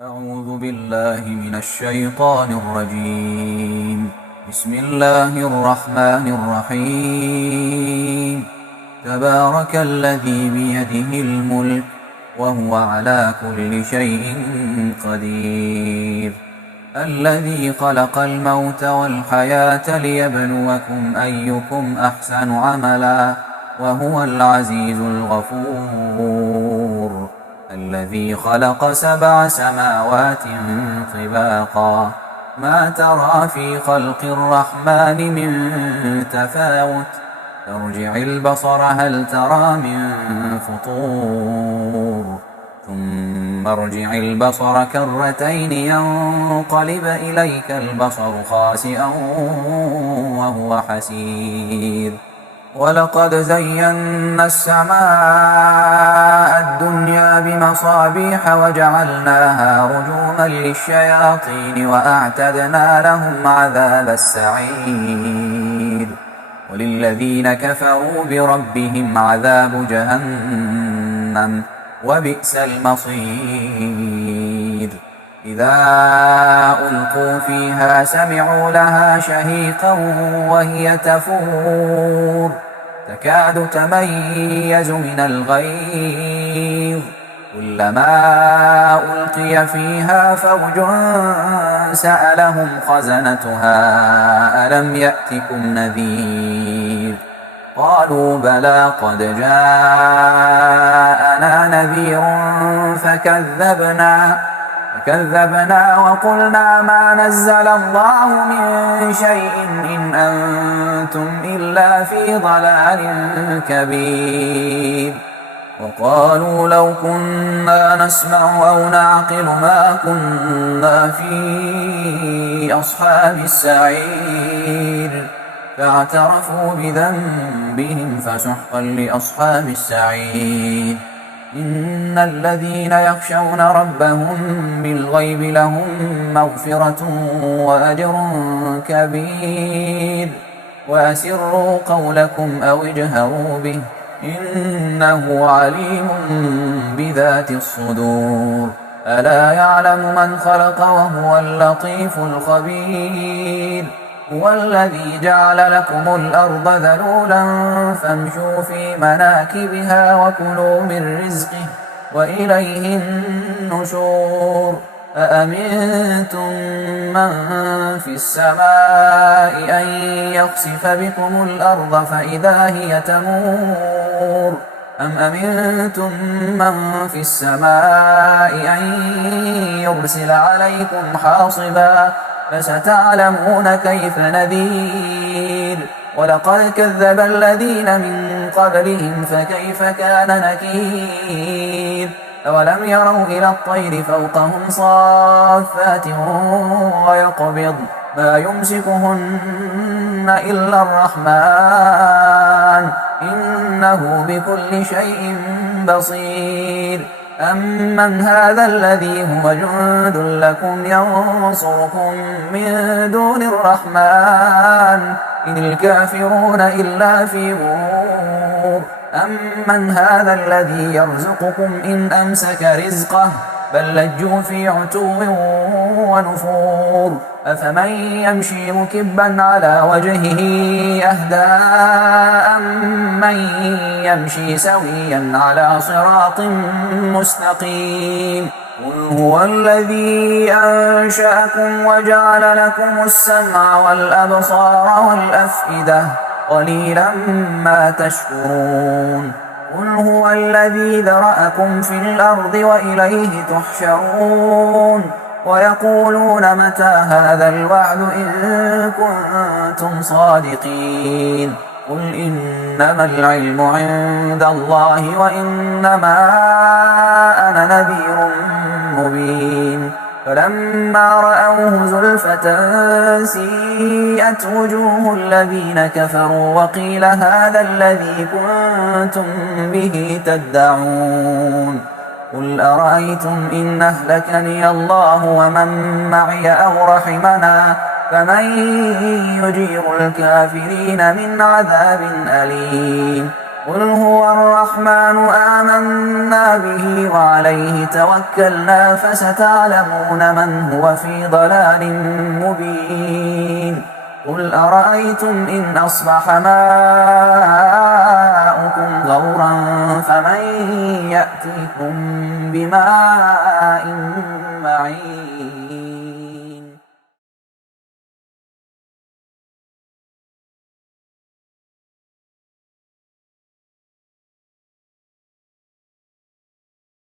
أعوذ بالله من الشيطان الرجيم. بسم الله الرحمن الرحيم. تبارك الذي بيده الملك وهو على كل شيء قدير، الذي خلق الموت والحياة ليبلوكم أيكم أحسن عملا وهو العزيز الغفور، الذي خلق 7 سماوات طباقا ما ترى في خلق الرحمن من تفاوت، فارجع البصر هل ترى من فطور، ثم ارجع البصر كرتين ينقلب إليك البصر خاسئا وهو حسير. ولقد زينا السماء الدنيا بمصابيح وجعلناها رجوما للشياطين وأعتدنا لهم عذاب السعير. وللذين كفروا بربهم عذاب جهنم وبئس المصير. إذا ألقوا فيها سمعوا لها شهيقا وهي تفور تكاد تميز من الغيظ، كلما ألقي فيها فوج سألهم خزنتها ألم يأتكم نذير، قالوا بلى قد جاءنا نذير فكذبنا وقلنا ما نزل الله من شيء إن أنتم إلا في ضلال كبير. وقالوا لو كنا نسمع أو نعقل ما كنا في أصحاب السعير، فاعترفوا بذنبهم فسحقا لأصحاب السعير. إن الذين يخشون ربهم بالغيب لهم مغفرة وأجر كبير. وأسروا قولكم أو اجهروا به إنه عليم بذات الصدور. ألا يعلم من خلق وهو اللطيف الخبير. هو الذي جعل لكم الأرض ذلولا فامشوا في مناكبها وكلوا من رزقه وإليه النشور. أأمنتم من في السماء أن يخسف بكم الأرض فإذا هي تمور، أم أمنتم من في السماء أن يرسل عليكم حاصبا، فستعلمون كيف نذير. ولقد كذب الذين من قبلهم فكيف كان نكير. أولم يروا إلى الطير فوقهم صافات ويقبض ما يمسكهن إلا الرحمن إنه بكل شيء بصير. أمن هذا الذي هو جند لكم ينصركم من دون الرحمن إن الكافرون إلا في غرور. أمن هذا الذي يرزقكم إن أمسك رزقه بل لجوا في عتو ونفور. أفمن يمشي مكبا على وجهه أهدى أمن يمشي سويا على صراط مستقيم. قل هو الذي أنشأكم وجعل لكم السمع والأبصار والأفئدة قليلا ما تشكرون. قل هو الذي ذرأكم في الأرض وإليه تحشرون. ويقولون متى هذا الوعد إن كنتم صادقين. قل إنما العلم عند الله وإنما أنا نذير مبين. فلما رأوه زلفة سيئت وجوه الذين كفروا وقيل هذا الذي كنتم به تدعون. قل أرأيتم إن أهلكني الله ومن معي أو رحمنا فمن يجير الكافرين من عذاب أليم. قل هو الرحمن آمنا به وعليه توكلنا فستعلمون من هو في ضلال مبين قل أرأيتم إن أصبح ماؤكم غورا فمن يأتيكم بماء معين